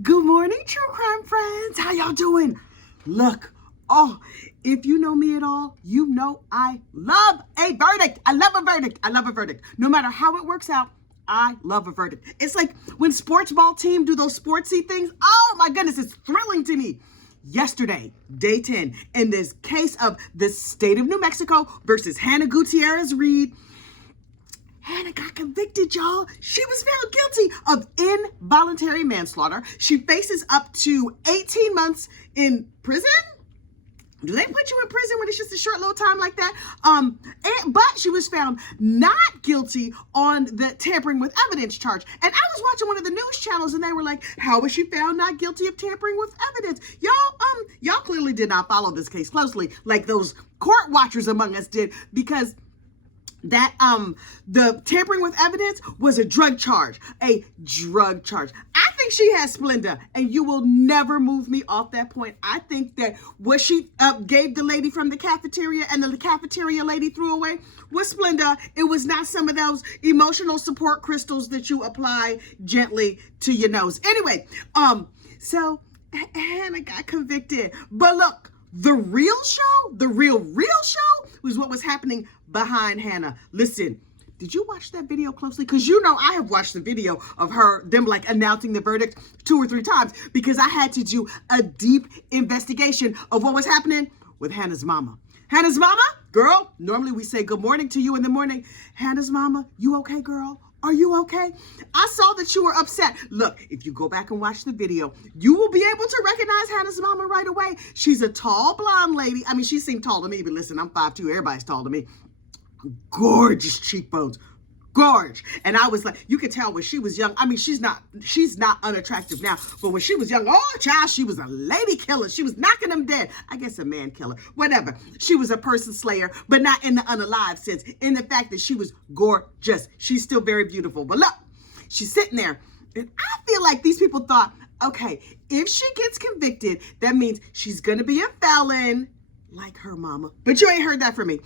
Good morning, true crime friends. How y'all doing? Look, if you know me at all, you know I love a verdict. I love a verdict. I love a verdict. No matter how it works out, I love a verdict. It's like when sports ball team do those sportsy things. Oh my goodness, it's thrilling to me. Yesterday, day 10, in this case of the state of New Mexico versus Hannah Gutierrez Reed, Hannah got convicted, y'all. She was found guilty of involuntary manslaughter. She faces up to 18 months in prison. Do they put you in prison when it's just a short little time like that? But she was found not guilty on the tampering with evidence charge. And I was watching one of the news channels and they were like, how was she found not guilty of tampering with evidence? Y'all clearly did not follow this case closely like those court watchers among us did, because that the tampering with evidence was a drug charge. I think she has Splenda, and you will never move me off that point. I think that what she gave the lady from the cafeteria and the cafeteria lady threw away was Splenda. It was not some of those emotional support crystals that you apply gently to your nose. Anyway, so Hannah got convicted. But look, the real show was what was happening behind Hannah. Listen, did you watch that video closely? Because you know I have watched the video of them like announcing the verdict 2 or 3 times, because I had to do a deep investigation of what was happening with Hannah's mama. Hannah's mama, girl, normally we say good morning to you in the morning. Hannah's mama, you okay, girl? Are you okay? I saw that you were upset. Look, if you go back and watch the video, you will be able to recognize Hannah's mama right away. She's a tall blonde lady. I mean, she seemed tall to me, but listen, I'm 5'2", everybody's tall to me. Gorgeous cheekbones, gorge. And I was like, you could tell when she was young. I mean, she's not unattractive now, but when she was young, oh child, she was a lady killer. She was knocking them dead. I guess a man killer, whatever. She was a person slayer, but not in the unalive sense, in the fact that she was gorgeous. She's still very beautiful. But look, she's sitting there, and I feel like these people thought, okay, if she gets convicted, that means she's gonna be a felon like her mama. But you ain't heard that from me.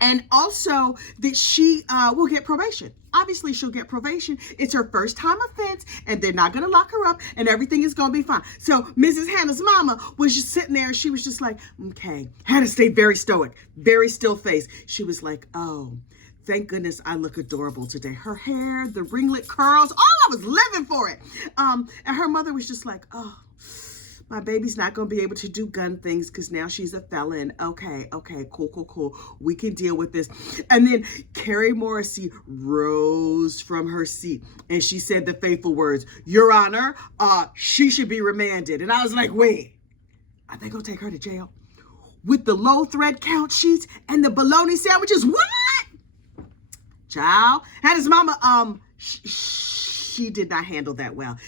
And also that she will get probation. Obviously, she'll get probation. It's her first time offense, and they're not going to lock her up, and everything is going to be fine. So Mrs. Hannah's mama was just sitting there, and she was just like, okay. Hannah stayed very stoic, very still face. She was like, oh, thank goodness I look adorable today. Her hair, the ringlet curls, I was living for it. And her mother was just like, oh, my baby's not going to be able to do gun things because now she's a felon. Okay, cool. We can deal with this. And then Carrie Morrissey rose from her seat and she said the fateful words, Your Honor, she should be remanded. And I was like, wait, are they going to take her to jail? With the low thread count sheets and the bologna sandwiches? What? Child, Hannah's mama, she did not handle that well.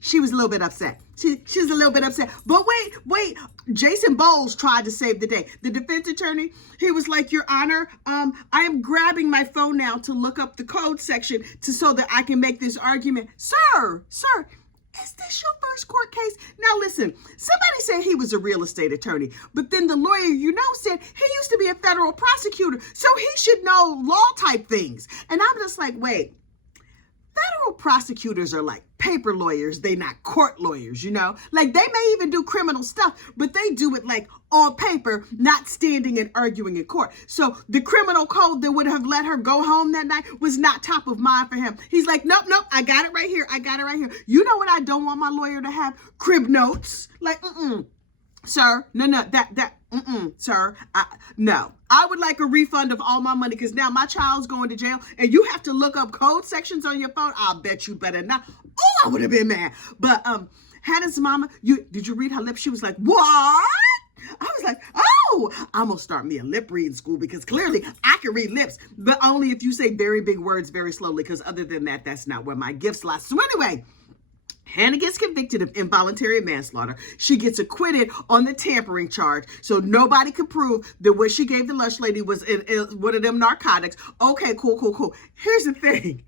She was a little bit upset. She was a little bit upset. But wait. Jason Bowles tried to save the day. The defense attorney, he was like, Your Honor, I am grabbing my phone now to look up the code section so that I can make this argument. Sir, is this your first court case? Now listen, somebody said he was a real estate attorney, but then the lawyer said he used to be a federal prosecutor, so he should know law type things. And I'm just like, wait. Federal prosecutors are like paper lawyers. They not court lawyers, Like they may even do criminal stuff, but they do it like on paper, not standing and arguing in court. So the criminal code that would have let her go home that night was not top of mind for him. He's like, nope, I got it right here. You know what I don't want my lawyer to have? Crib notes. Like, sir, sir, no. I would like a refund of all my money because now my child's going to jail and you have to look up code sections on your phone. I'll bet you better not. Oh, I would have been mad. But Hannah's mama, did you read her lips? She was like, what? I was like, oh, I'm going to start me a lip reading school because clearly I can read lips, but only if you say very big words very slowly, because other than that, that's not where my gifts lie. So anyway, Hannah gets convicted of involuntary manslaughter. She gets acquitted on the tampering charge, so nobody could prove that what she gave the lush lady was in one of them narcotics. Okay, cool. Here's the thing.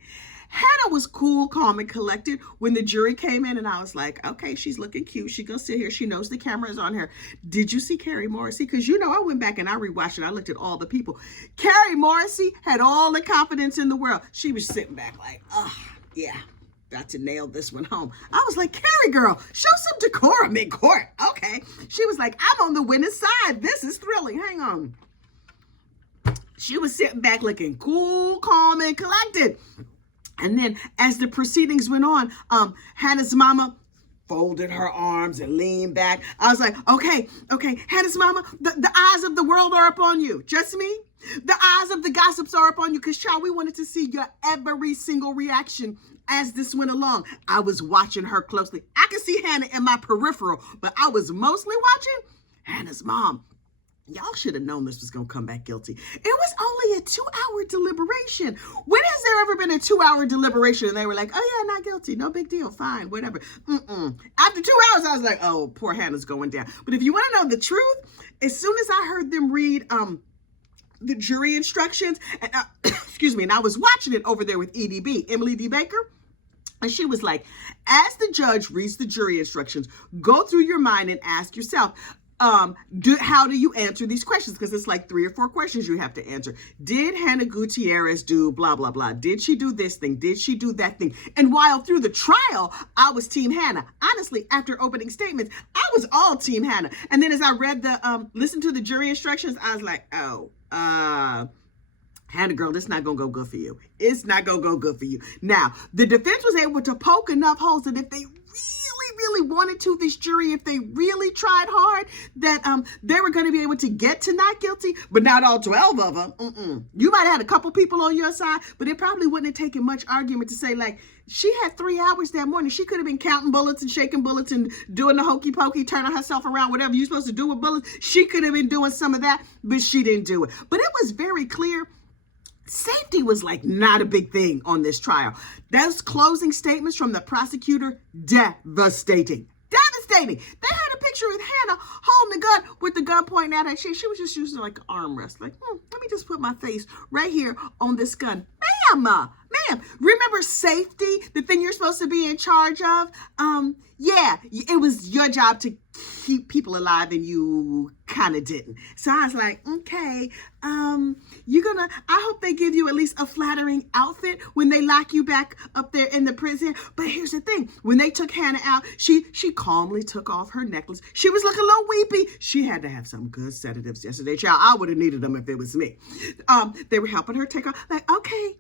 Hannah was cool, calm, and collected when the jury came in, and I was like, okay, she's looking cute. She's going to sit here. She knows the camera is on her. Did you see Carrie Morrissey? Because, I went back and I rewatched it. I looked at all the people. Carrie Morrissey had all the confidence in the world. She was sitting back like, oh, yeah. got to nail this one home. I was like, Carrie girl, show some decorum in court. Okay. She was like, I'm on the winning side. This is thrilling. Hang on. She was sitting back looking cool, calm, and collected. And then as the proceedings went on, Hannah's mama folded her arms and leaned back. I was like, okay, Hannah's mama, the eyes of the world are upon you. Just me? The eyes of the gossips are upon you. Because, child, we wanted to see your every single reaction as this went along. I was watching her closely. I could see Hannah in my peripheral, but I was mostly watching Hannah's mom. Y'all should have known this was going to come back guilty. It was only a 2-hour deliberation. When has there ever been a 2-hour deliberation and they were like, oh yeah, not guilty, no big deal, fine, whatever. After 2 hours, I was like, oh, poor Hannah's going down. But if you want to know the truth, as soon as I heard them read the jury instructions, and excuse me, and I was watching it over there with EDB, Emily D. Baker, and she was like, as the judge reads the jury instructions, go through your mind and ask yourself, how do you answer these questions? Because it's like 3 or 4 questions you have to answer. Did Hannah Gutierrez do blah, blah, blah? Did she do this thing? Did she do that thing? And while through the trial, I was Team Hannah. Honestly, after opening statements, I was all Team Hannah. And then as I read listened to the jury instructions, I was like, oh, Hannah girl, this not gonna go good for you. It's not gonna go good for you. Now, the defense was able to poke enough holes that if they really wanted to, this jury, if they really tried hard, that they were going to be able to get to not guilty, but not all 12 of them. You might have had a couple people on your side, but it probably wouldn't have taken much argument to say, like, she had 3 hours that morning. She could have been counting bullets and shaking bullets and doing the hokey pokey, turning herself around, whatever you're supposed to do with bullets. She could have been doing some of that, but she didn't do it. But it was very clear. Safety was like not a big thing on this trial. Those closing statements from the prosecutor, devastating. Devastating. They had a picture of Hannah holding the gun with the gun pointing at her. She was just using like an arm rest. Like, let me just put my face right here on this gun. Ma'am, remember safety, the thing you're supposed to be in charge of? Yeah, it was your job to keep people alive and you kind of didn't. So I was like, okay, I hope they give you at least a flattering outfit when they lock you back up there in the prison. But here's the thing, when they took Hannah out, she calmly took off her necklace. She was looking a little weepy. She had to have some good sedatives yesterday, child. I would have needed them if it was me. They were helping her take off, like, okay,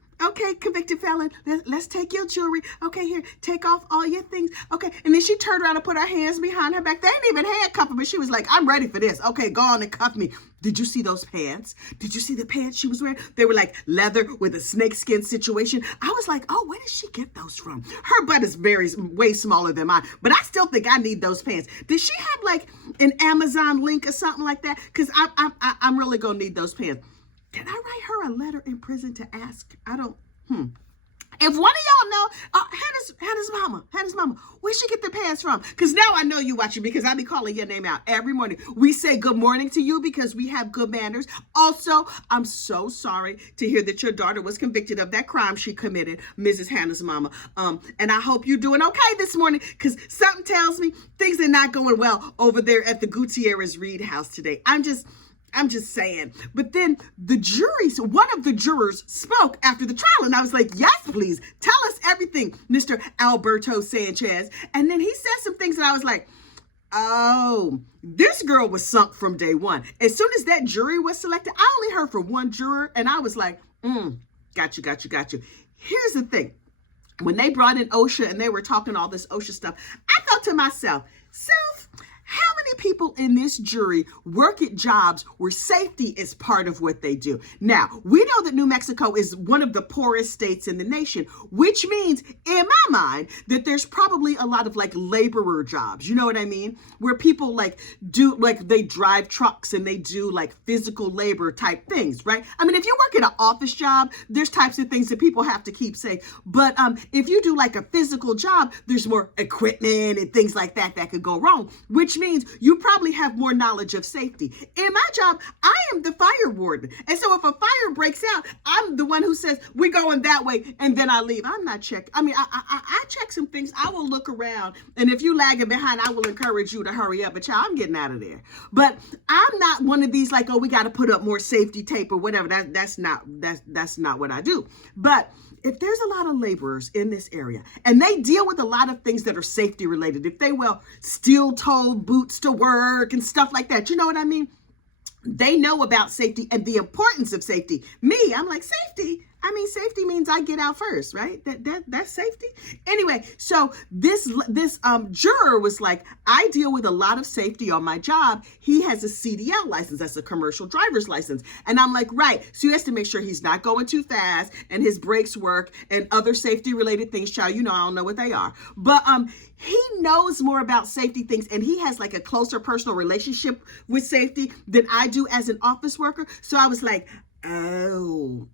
convicted felon, let's take your jewelry. Okay, here, take off all your things. Okay, and then she turned around and put her hands behind her back. They didn't even handcuff her, but she was like, I'm ready for this. Okay, go on and cuff me. Did you see those pants? Did you see the pants she was wearing? They were like leather with a snakeskin situation. I was like, oh, where did she get those from? Her butt is way smaller than mine, but I still think I need those pants. Did she have like an Amazon link or something like that? Because I'm really going to need those pants. Can I write her a letter in prison to ask? If one of y'all know, Hannah's mama, where'd she get the pants from? Because now I know you watching because I be calling your name out every morning. We say good morning to you because we have good manners. Also, I'm so sorry to hear that your daughter was convicted of that crime she committed, Mrs. Hannah's mama. And I hope you're doing okay this morning because something tells me things are not going well over there at the Gutierrez Reed house today. I'm just saying. But then one of the jurors spoke after the trial, and I was like, yes, please, tell us everything, Mr. Alberto Sanchez. And then he said some things that I was like, oh, this girl was sunk from day one. As soon as that jury was selected, I only heard from one juror, and I was like, got you. Here's the thing. When they brought in OSHA and they were talking all this OSHA stuff, I thought to myself, how many people in this jury work at jobs where safety is part of what they do? Now, we know that New Mexico is one of the poorest states in the nation, which means, in my mind, that there's probably a lot of like laborer jobs, you know what I mean? Where people they drive trucks and they do like physical labor type things, right? I mean, if you work at an office job, there's types of things that people have to keep safe. But if you do like a physical job, there's more equipment and things like that could go wrong, which means you probably have more knowledge of safety. In my job, I am the fire warden. And so if a fire breaks out, I'm the one who says, we're going that way, and then I leave. I'm not checking. I mean, I check some things. I will look around, and if you lagging behind, I will encourage you to hurry up. But child, I'm getting out of there. But I'm not one of these like, oh, we got to put up more safety tape or whatever. That's not what I do. But if there's a lot of laborers in this area and they deal with a lot of things that are safety related, if they wear steel-toed boots to work and stuff like that, you know what I mean? They know about safety and the importance of safety. Me, I'm like, safety? I mean, safety means I get out first, right? That's safety. Anyway, so this juror was like, I deal with a lot of safety on my job. He has a CDL license, that's a commercial driver's license. And I'm like, right. So he has to make sure he's not going too fast and his brakes work and other safety related things. Child, you know, I don't know what they are. But he knows more about safety things and he has like a closer personal relationship with safety than I do as an office worker. So I was like, oh,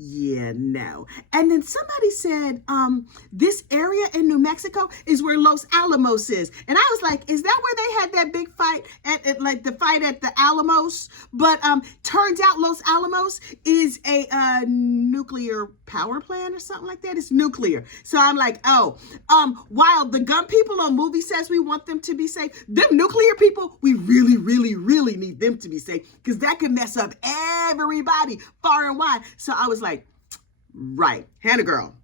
yeah, no. And then somebody said, this area in New Mexico is where Los Alamos is. And I was like, is that where they had that big fight at like the fight at the Alamos? But turns out Los Alamos is a nuclear power plant or something like that. It's nuclear. So I'm like, oh, while the gun people on movie says we want them to be safe, them nuclear people, we really, really, really need them to be safe because that could mess up everybody far and wide. So I was like, right, Hannah girl,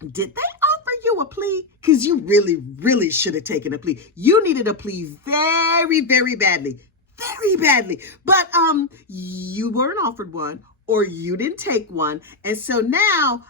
did they offer you a plea? Because you really, really should have taken a plea. You needed a plea very, very badly. Very badly. But you weren't offered one or you didn't take one. And so now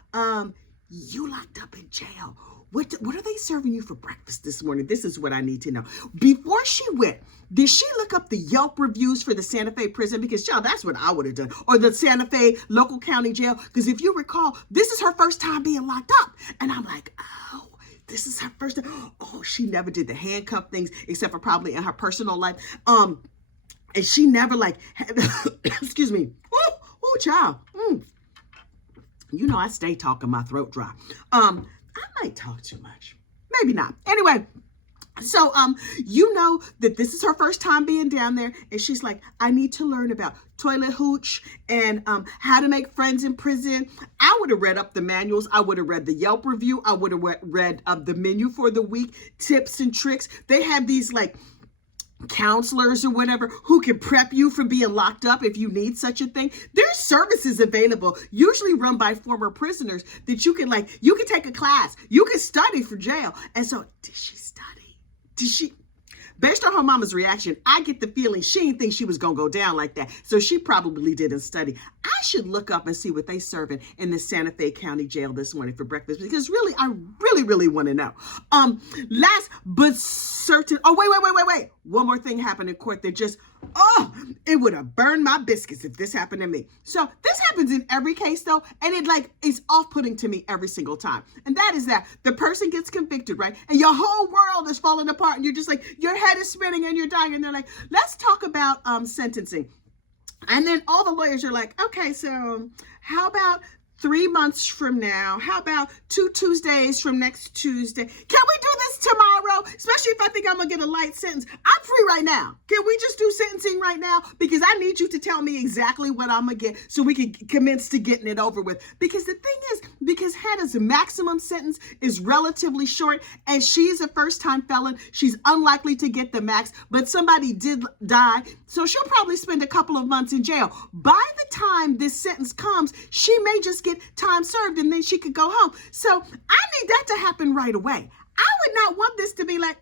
you locked up in jail. What are they serving you for breakfast this morning? This is what I need to know. Before she went, did she look up the Yelp reviews for the Santa Fe prison? Because, child, that's what I would have done. Or the Santa Fe local county jail. Because if you recall, this is her first time being locked up. And I'm like, oh, this is her first time. Oh, she never did the handcuff things except for probably in her personal life. And she never like, had, excuse me. Oh, child. You know, I stay talking my throat dry. I might talk too much. Maybe not. Anyway, so you know that this is her first time being down there, and she's like, I need to learn about toilet hooch and how to make friends in prison. I would have read up the manuals. I would have read the Yelp review. I would have read the menu for the week, tips and tricks. They have these like counselors or whatever who can prep you for being locked up if you need such a thing. There's services available, usually run by former prisoners, that you can take a class. You can study for jail. And so, did she study? Did she? Based on her mama's reaction, I get the feeling she didn't think she was going to go down like that. So she probably didn't study. I should look up and see what they serving in the Santa Fe County Jail this morning for breakfast, because really, I really, really want to know. Last but certain, wait. One more thing happened in court that just, it would have burned my biscuits if this happened to me. So this happens in every case though, and it's off-putting to me every single time. And that is that the person gets convicted, right? And your whole world is falling apart and you're just like, your head is spinning and you're dying. And they're like, let's talk about sentencing. And then all the lawyers are like, okay, so how about 3 months from now? How about 2 Tuesdays from next Tuesday? Can we do this tomorrow? Especially if I think I'm going to get a light sentence. I'm free right now. Can we just do sentencing right now? Because I need you to tell me exactly what I'm going to get so we can commence to getting it over with. Because the thing is, because Hannah's maximum sentence is relatively short and she's a first-time felon, she's unlikely to get the max, but somebody did die. So she'll probably spend a couple of months in jail. By the time this sentence comes, she may just get time served and then she could go home. So I need that to happen right away. I would not want this to be like,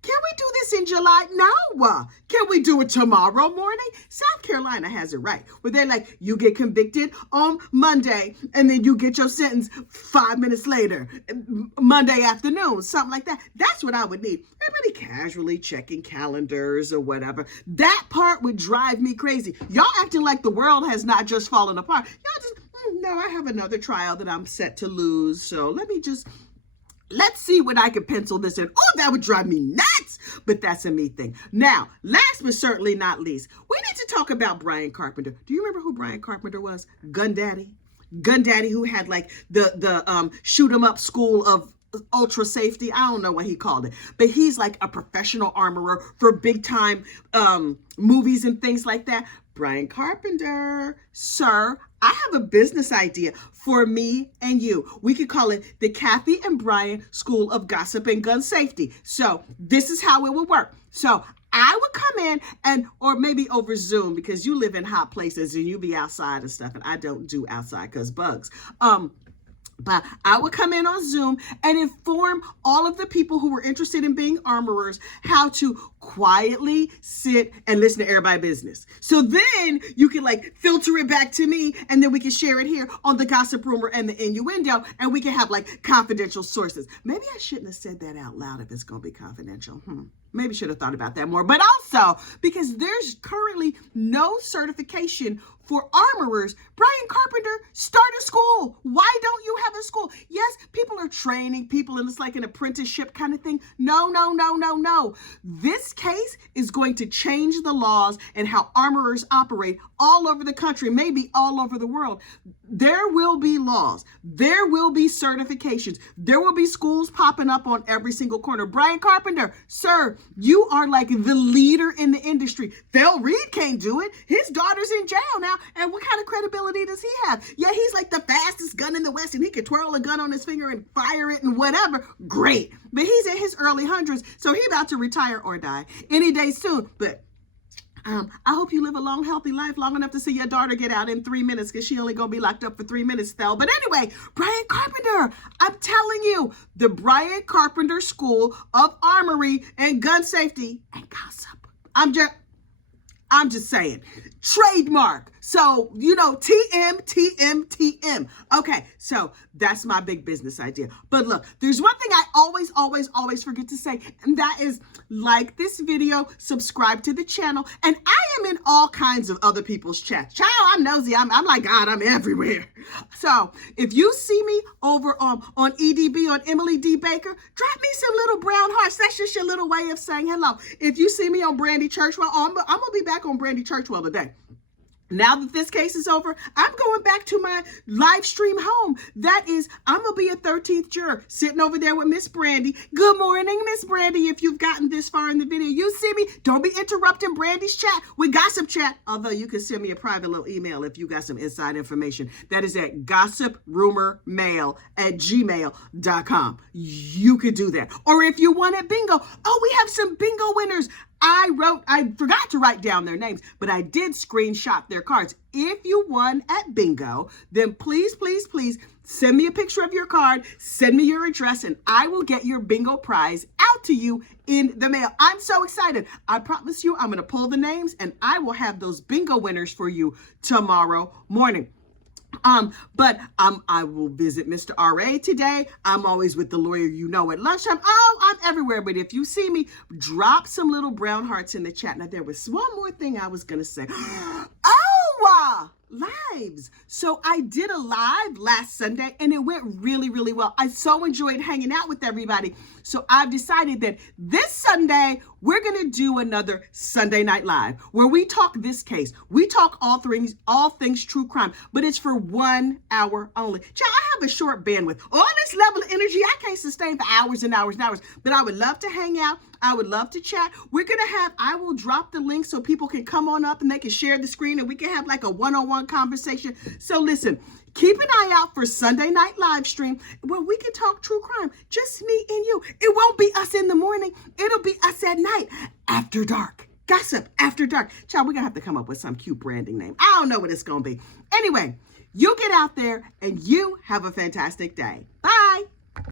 can we do this in July? No. Can we do it tomorrow morning? South Carolina has it right, where they're like, you get convicted on Monday and then you get your sentence 5 minutes later, Monday afternoon, something like that. That's what I would need. Everybody casually checking calendars or whatever. That part would drive me crazy. Y'all acting like the world has not just fallen apart. Y'all just, no, I have another trial that I'm set to lose. So let's see what I can pencil this in. Oh, that would drive me nuts. But that's a me thing. Now, last but certainly not least, we need to talk about Brian Carpenter. Do you remember who Brian Carpenter was? Gun Daddy? Gun Daddy, who had like the shoot 'em up school of ultra safety. I don't know what he called it, but he's like a professional armorer for big time movies and things like that. Brian Carpenter, sir, I have a business idea for me and you. We could call it the Kathy and Brian School of Gossip and Gun Safety. So this is how it would work. So I would come come in and, or maybe over Zoom, because you live in hot places and you be outside and stuff, and I don't do outside because bugs. But I would come in on Zoom and inform all of the people who were interested in being armorers how to quietly sit and listen to everybody's business. So then you can like filter it back to me, and then we can share it here on the gossip rumor and the innuendo, and we can have like confidential sources. Maybe I shouldn't have said that out loud if it's going to be confidential. Maybe should have thought about that more. But also, because there's currently no certification for armorers, Brian Carpenter, start a school. Why don't you have a school? Yes, people are training people, and it's like an apprenticeship kind of thing. No, no, no, no, no. This case is going to change the laws and how armorers operate all over the country, maybe all over the world. There will be laws. There will be certifications. There will be schools popping up on every single corner. Brian Carpenter, sir, you are like the leader in the industry. Phil Reed can't do it. His daughter's in jail now. And what kind of credibility does he have? Yeah, he's like the fastest gun in the West, and he can twirl a gun on his finger and fire it and whatever. Great. But he's in his early hundreds, so he's about to retire or die any day soon. But I hope you live a long, healthy life, long enough to see your daughter get out in 3 minutes, because she only going to be locked up for 3 minutes, Phil. But anyway, Brian Carpenter, I'm telling you, the Brian Carpenter School of Armory and Gun Safety and Gossip. I'm just saying, trademark. So, TM, TM, TM. Okay, so that's my big business idea. But look, there's one thing I always forget to say, and that is like this video, subscribe to the channel, and I am in all kinds of other people's chats. Child, I'm nosy. I'm like God, I'm everywhere. So if you see me over on EDB, on Emily D. Baker, drop me some little brown hearts. That's just your little way of saying hello. If you see me on Brandy Churchwell, I'm going to be back on Brandy Churchwell today. Now that this case is over, I'm going back to my live stream home. That is, I'm going to be a 13th juror sitting over there with Miss Brandy. Good morning, Miss Brandy. If you've gotten this far in the video, you see me. Don't be interrupting Brandy's chat with gossip chat. Although you can send me a private little email if you got some inside information. That is at gossiprumormail@gmail.com. You could do that. Or if you wanted bingo. Oh, we have some bingo winners. I forgot to write down their names, but I did screenshot their cards. If you won at bingo, then please, please, please send me a picture of your card, send me your address, and I will get your bingo prize out to you in the mail. I'm so excited. I promise you, I'm going to pull the names, and I will have those bingo winners for you tomorrow morning. But I will visit Mr. R.A. today. I'm always with the lawyer, at lunchtime. Oh, I'm everywhere. But if you see me, drop some little brown hearts in the chat. Now, there was one more thing I was going to say. Lives. So I did a live last Sunday, and it went really, really well. I so enjoyed hanging out with everybody. So I've decided that this Sunday, we're going to do another Sunday Night Live where we talk this case. We talk all things true crime, but it's for 1 hour only. Child, I have a short bandwidth. All this level of energy, I can't sustain for hours and hours and hours, but I would love to hang out. I would love to chat. I will drop the link so people can come on up and they can share the screen, and we can have like a one-on-one conversation. So listen, keep an eye out for Sunday Night Live stream where we can talk true crime, just me and you. It won't be us in the morning. It'll be us at night, after dark. Gossip after dark. Child, we're going to have to come up with some cute branding name. I don't know what it's going to be. Anyway, you get out there and you have a fantastic day. Bye.